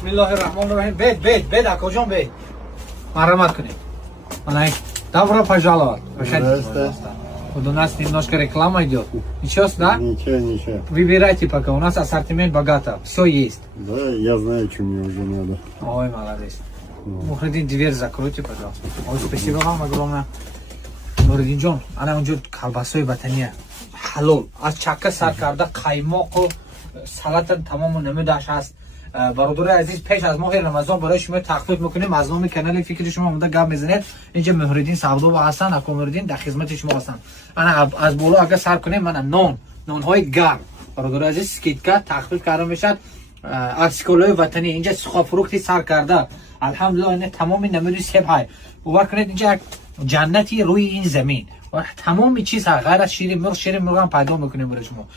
بسم الله الرحمن الرحیم. بید اکاجان بید مرحمت کنید. Добро пожаловать. У нас немножко реклама идет. Ничего, да? Ничего. Выбирайте пока, у нас ассортимент богато. Все есть. Да, я знаю, что мне уже надо. Ой, молодец. Мухридин, дверь закройте, пожалуйста. Ой, спасибо вам огромное. Мухридин Джон, она он ждет колбасой батания. Халол. Аз чакка сар карда қаймоқ салатан тамом намудаш аст. برادر عزیز پیش از ماه رمضان برای شما تخفیف میکنیم. از نام کانال فکر شما اومده گپ میزنید. اینجا مهردین سعودو با حسن اکومردین در خدمت شما هستن. انا از بالا اگه سر کنیم من نان های گرم برادر عزیز سکیتکا تخفیف کردم میشد. ارسیکولای وطنی اینجا سوخا فروختی سر کرده. الحمدلله این تمام نمودی سب های باور کنید اینجا جنتی روی این زمین و تمام چیز غیر از شیر مرغ هم پیدا میکنیم برای شما.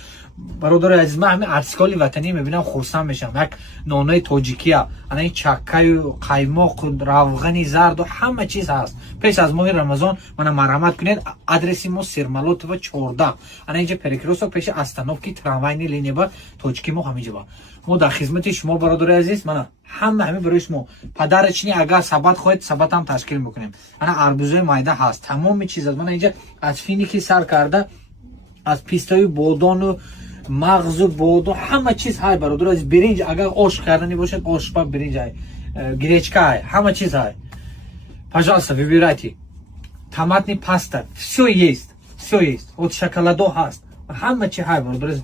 برادر عزیز من همین ارسیکالی وطنی میبینم خرسند میشم. یک نانای تاجیکیه، انا این چکه و قیماق و روغن زرد و همه چیز هست. پیش از ماه رمضان من مرحمت کنید. آدرس ما سرمالوت و 14. انا اینجا پریکروس و پیش استانوفکی تراموای لینیه با تاجیکی ما همینجا با ما در خدمت شما برادر عزیز. من همه برای شما پدر چینی اگر سبت خواهید سبت هم تشکیل میکنیم. انا اربوزای مایده هست، تمام چیز هست. من اینجا از فینیکی سر کرده، از پیستای بادان و مغز و بادو همه چیز های برادر عزیز. برنج اگر آش کردنی باشد آش با برنج های، گریچکا های، همه چیز های. Пожалуйста, выбирайте. Томатный паста, все есть. От шоколаду هست. همه چی های برادر عزیز.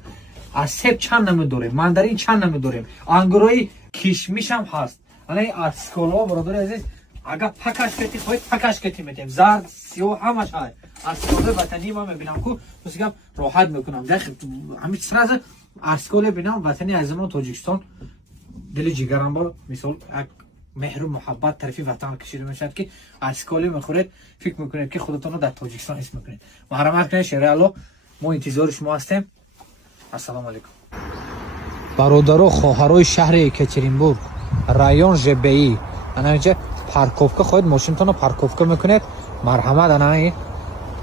از سیب چند نمی داریم، ماندارین چند نمی داریم، انگورای کشمش هم هست. الان ارسیکولا برادر عزیز اگر پکش کتی خواهید پکش کتی میتیم. زرد سیاه همش های. ارسیکولا وطنی ما میبینم که بسیار راحت میکنم. همین سراز ارسیکولا بینم وطنی از ما تاجیکستان دل جگرم با مثال مهر و محبت طرفی وطن کشیده میشد که ارسیکولا میخورید فکر میکنید که خودتون رو در تاجیکستان حس میکنید. محرمت کنید شهر الله. ما انتظار شما هستیم. السلام علیکم. برادر خواهرای شهر یکاترینبورگ رایون ژبئی انا اینجا پارکوفکا خواهید ماشینتون رو پارکوفکا میکنید. مرحمت. انا این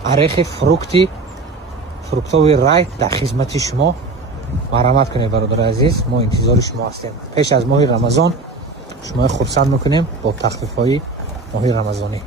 عریق فروکتوی رای در خدمت شما. مرحمت کنید برادر عزیز. ما انتظار شما هستیم. پیش از ماه رمضان شما خرسند میکنیم با تخفیف های ماه رمضانی.